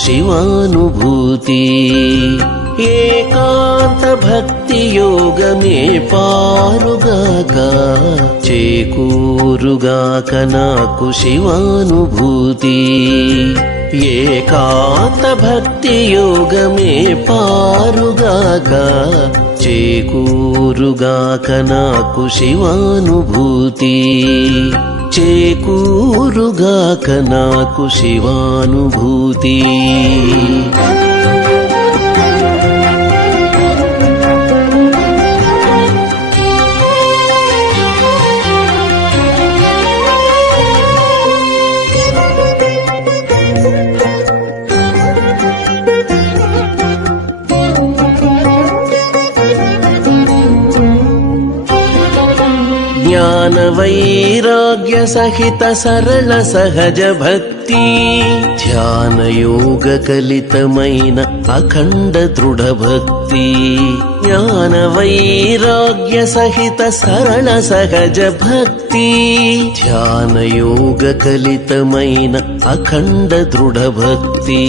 శివానుభూతి ఏకాంత భక్తి యోగమే పారుగాక చేకూరుగాక నాకు శివానుభూతి ఏకాంత భక్తి యోగమే పారుగాక చేకూరుగాక నాకు శివానుభూతి చేకూరుగాక నాకు శివానుభూతి జ్ఞాన వైరాగ్య సహిత సరళ సహజ భక్తి ధ్యాన యోగ కలితమైన అఖండ దృఢ భక్తి జ్ఞాన వైరాగ్య సహిత సరళ సహజ భక్తి ధ్యాన యోగ కలితమైన అఖండ దృఢ భక్తి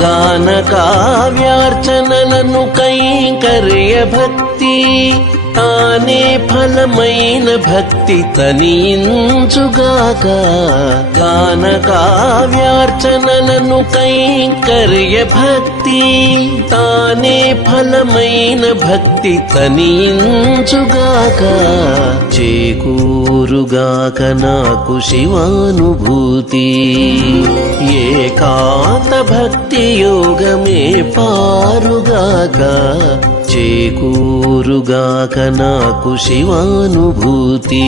గాన కావ్యార్చనలను కైంకర్య భక్తి తానే ఫలమైన భక్తి తనించుగాక గాన కావ్యార్చనలను కైంకర్య భక్తి తానే ఫలమైన భక్తి తనించుగాక చేకూరుగాక నాకు శివానుభూతి ఏకాంత భక్తి యోగమే పారుగాక చేకూరుగాక నాకు శివానుభూతి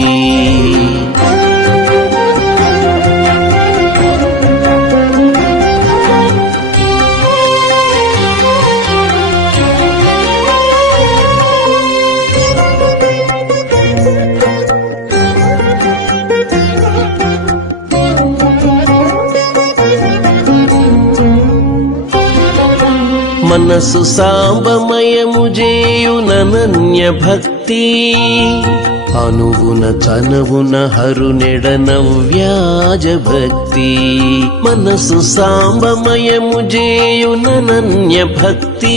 మనసు సాంబమయము చేయుననన్య భక్తి అనువున చనవున హరునెడన వ్యాజ భక్తి మనసు సాంబమయము చేయుననన్య భక్తి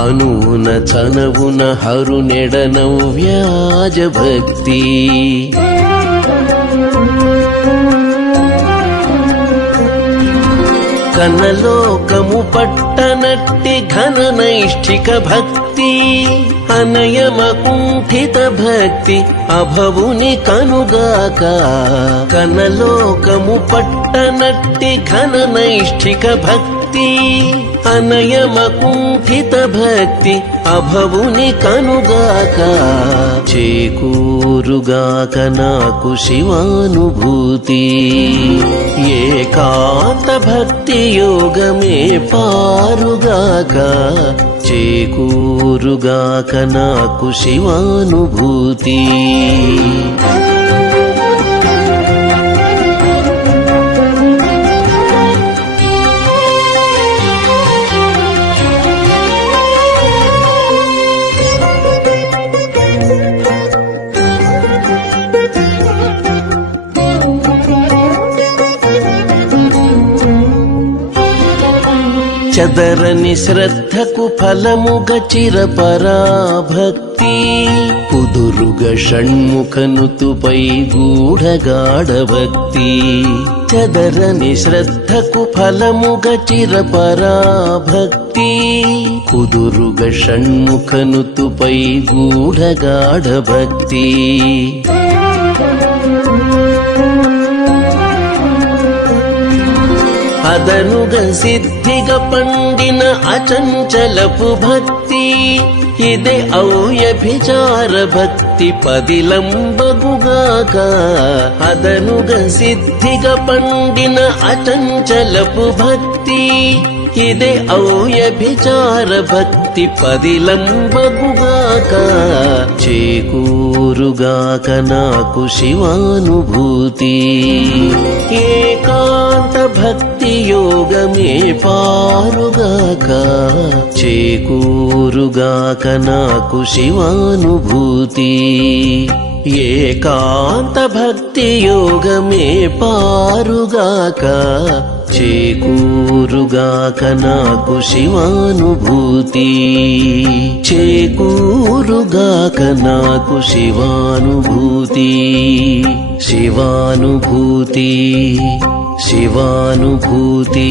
అనువున చనవున హరునెడన వ్యాజ భక్తి కనలోకము పట్టనట్టి ఘన నైష్ఠిక భక్తి అనయమకుంఠిత భక్తి అభవుని కనుగాక కనలోకము పట్టనట్టి ఘన నైష్ఠిక భక్తి అనయమకుంఠిత భక్తి అభవుని కనుగాక చేకూరుగాక నాకు శివానుభూతి ఏకాంత భక్తి యోగమే పారుగాక చేకూరుగాక నాకు శివానుభూతి చదరని శ్రద్ధకు ఫలముగ చిరపరాభక్తి కుదురుగ షణ్ముఖనుతుపై గూఢగాఢ భక్తి చదరని శ్రద్ధకు ఫలముగ చిరపరాభక్తి కుదురుగ షణ్ముఖనుతుపై గూఢగాఢ భక్తి అదనుగ సిద్ధిగ పండిన అచంచలపు భక్తి ఇదే ఔయభిచార భక్తి పదిలంబగుగాక అదనుగ సిద్ధిగ పండిన అచంచలపు భక్తి ఇదే ఔయభిచార భక్తి పదిలంబగుగాక చేకూరుగాక నాకు శివానుభూతి ఏకాంత భక్తి యోగమే పారుగాక చేకూరుగాక నాకు శివానుభూతి ఏకాంత భక్తి యోగమే పారుగాక చేకూరుగాక నాకు శివానుభూతి చేకూరుగాక నాకు శివానుభూతి శివానుభూతి శివానుభూతి